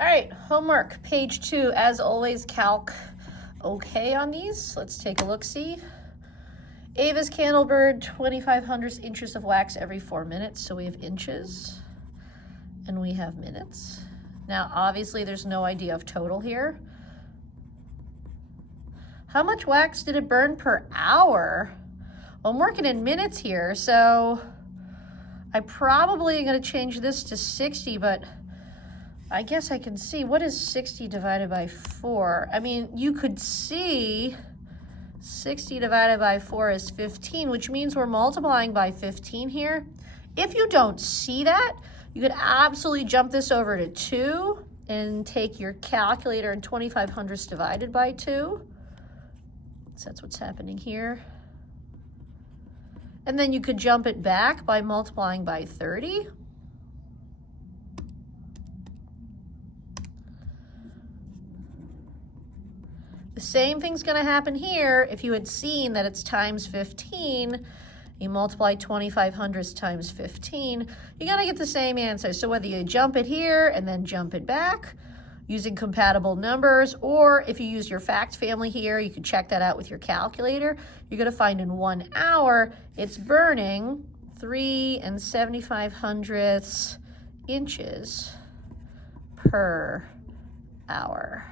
All right, homework, page 2. As always, calc okay on these. Let's take a look-see. Ava's Candlebird, 2,500 inches of wax every 4 minutes. So we have inches and we have minutes. Now, obviously, there's no idea of total here. How much wax did it burn per hour? Well, I'm working in minutes here, so I probably am going to change this to 60, but I guess I can see, what is 60 divided by 4? I mean, you could see 60 divided by 4 is 15, which means we're multiplying by 15 here. If you don't see that, you could absolutely jump this over to 2 and take your calculator and 2,500 divided by 2. So that's what's happening here. And then you could jump it back by multiplying by 30. The same thing's going to happen here. If you had seen that it's times 15, you multiply 2,500 times 15, you're going to get the same answer. So whether you jump it here and then jump it back using compatible numbers, or if you use your fact family here, you can check that out with your calculator. You're going to find in 1 hour, it's burning 3 7/75 inches per hour.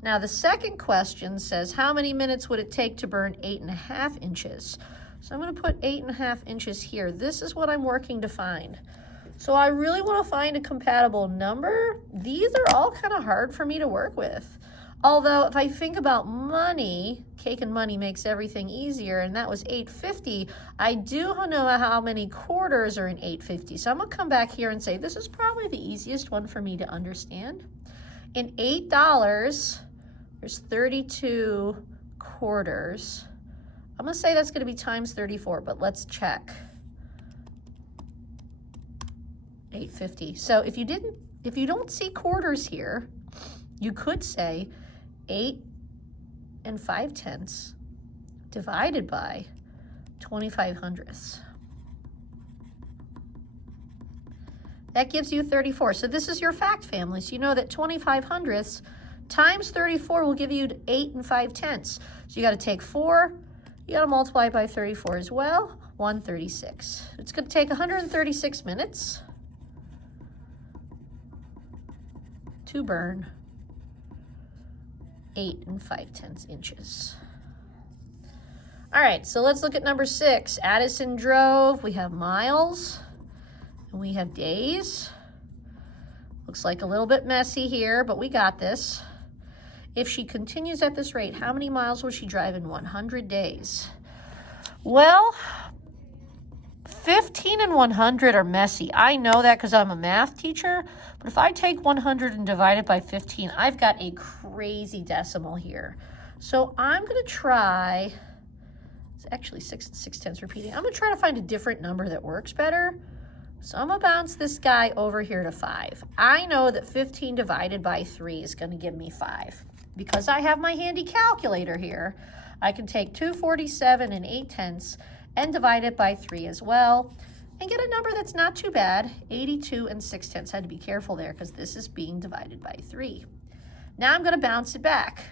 Now the second question says, how many minutes would it take to burn 8.5 inches? So I'm going to put 8.5 inches here. This is what I'm working to find. So I really want to find a compatible number. These are all kind of hard for me to work with. Although if I think about money, cake and money makes everything easier, and that was 8.50. I do know how many quarters are in 8.50. So I'm going to come back here and say this is probably the easiest one for me to understand. In $8, there's 32 quarters. I'm going to say that's going to be times 34, but let's check. 8.50. So if you don't see quarters here, you could say 8 5/10 divided by 2,500. That gives you 34. So this is your fact family. So you know that 2,500 times 34 will give you 8 5/10. So you got to take 4. You got to multiply by 34 as well. 136. It's going to take 136 minutes to burn 8 5/10 inches. All right, so let's look at number 6. Addison drove. We have miles and we have days. Looks like a little bit messy here, but we got this. If she continues at this rate, how many miles will she drive in 100 days? Well, 15 and 100 are messy. I know that because I'm a math teacher, but if I take 100 and divide it by 15, I've got a crazy decimal here. So I'm going to try, it's actually 6 6/10 repeating. I'm going to try to find a different number that works better. So I'm going to bounce this guy over here to 5. I know that 15 divided by 3 is going to give me 5. Because I have my handy calculator here, I can take 247 and 8/10 and divide it by 3 as well and get a number that's not too bad. 82 and 6/10. I had to be careful there because this is being divided by 3. Now I'm going to bounce it back.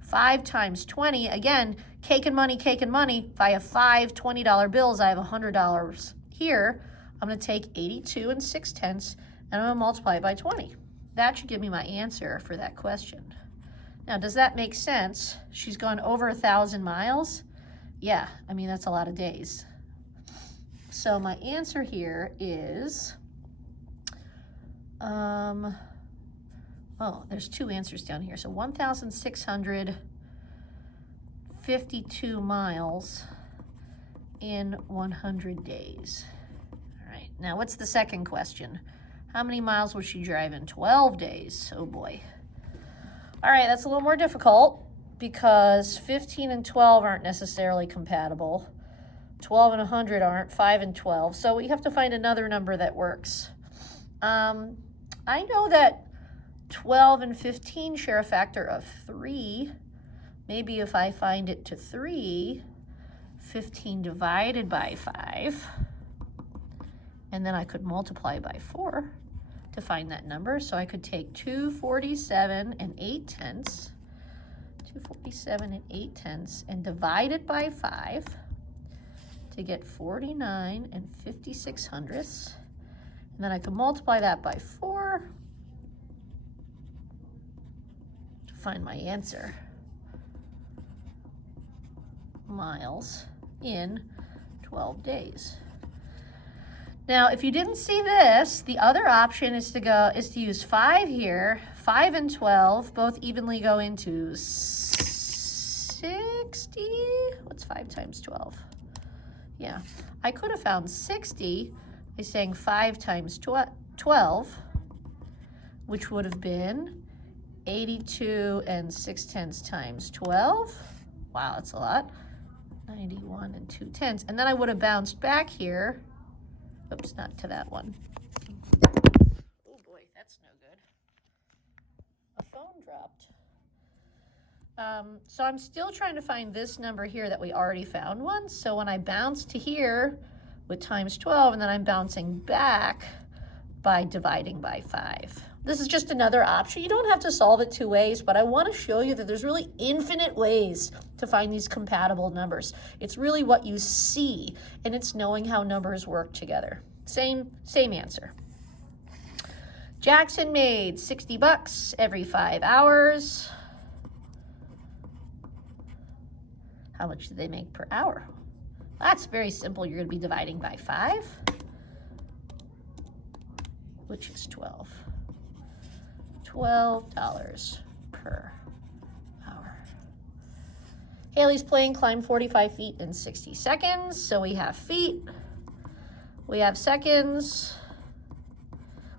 5 times 20. Again, cake and money, cake and money. If I have 5 $20 bills, I have $100 here. I'm going to take 82 and 6/10 and I'm going to multiply it by 20. That should give me my answer for that question. Now, does that make sense? She's gone over 1,000 miles. Yeah, I mean, that's a lot of days. So my answer here is, there's 2 answers down here. So 1,652 miles in 100 days. All right, now what's the second question? How many miles will she drive in 12 days? Oh boy. All right, that's a little more difficult because 15 and 12 aren't necessarily compatible. 12 and 100 aren't, 5 and 12. So we have to find another number that works. I know that 12 and 15 share a factor of 3. Maybe if I find it to 3, 15 divided by 5, and then I could multiply by 4. to find that number. So I could take 247 and 8/10, 247 and 8/10, and divide it by 5 to get 49 and 56/100. And then I can multiply that by 4 to find my answer. Miles in 12 days. Now, if you didn't see this, the other option is to use 5 here. 5 and 12 both evenly go into 60. What's 5 times 12? Yeah, I could have found 60 by saying 5 times 12, which would have been 82 and 6/10 times 12. Wow, that's a lot. 91 and 2/10. And then I would have bounced back here. Oops, not to that one. Oh boy, that's no good. A phone dropped. So I'm still trying to find this number here that we already found once. So when I bounce to here with times 12, and then I'm bouncing back by dividing by 5. This is just another option. You don't have to solve it 2 ways, but I want to show you that there's really infinite ways to find these compatible numbers. It's really what you see, and it's knowing how numbers work together. Same answer. Jackson made $60 every 5 hours. How much did they make per hour? That's very simple. You're going to be dividing by 5, which is 12. $12 per hour. Haley's plane climbed 45 feet in 60 seconds. So we have feet, we have seconds.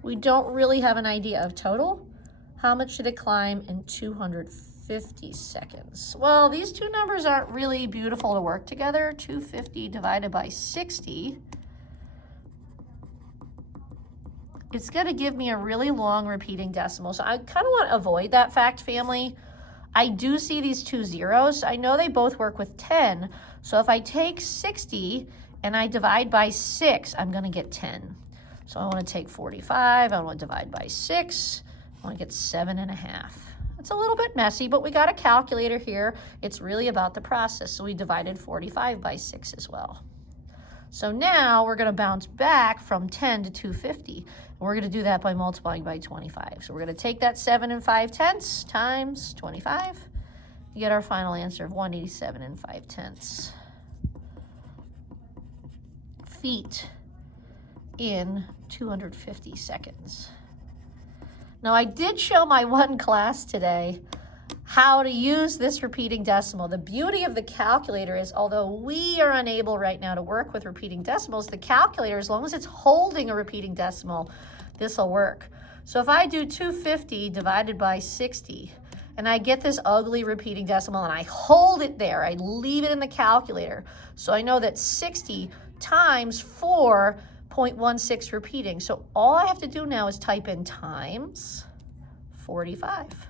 We don't really have an idea of total. How much did it climb in 250 seconds? Well, these two numbers aren't really beautiful to work together. 250 divided by 60. It's going to give me a really long repeating decimal. So I kind of want to avoid that fact family. I do see these 2 zeros. I know they both work with 10. So if I take 60 and I divide by 6, I'm going to get 10. So I want to take 45. I want to divide by 6. I want to get 7.5. It's a little bit messy, but we got a calculator here. It's really about the process. So we divided 45 by 6 as well. So now we're going to bounce back from 10 to 250. And we're going to do that by multiplying by 25. So we're going to take that 7 and 5/10 times 25. You get our final answer of 187 and 5/10 feet in 250 seconds. Now I did show my one class today how to use this repeating decimal. The beauty of the calculator is, although we are unable right now to work with repeating decimals, the calculator, as long as it's holding a repeating decimal, this will work. So if I do 250 divided by 60, and I get this ugly repeating decimal, and I hold it there, I leave it in the calculator, so I know that 60 times 4.16 repeating. So all I have to do now is type in times 45.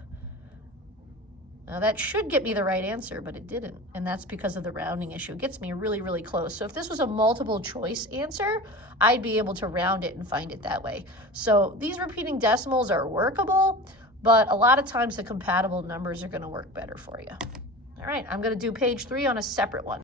Now that should get me the right answer, but it didn't. And that's because of the rounding issue. It gets me really, really close. So if this was a multiple choice answer, I'd be able to round it and find it that way. So these repeating decimals are workable, but a lot of times the compatible numbers are going to work better for you. All right, I'm going to do page 3 on a separate one.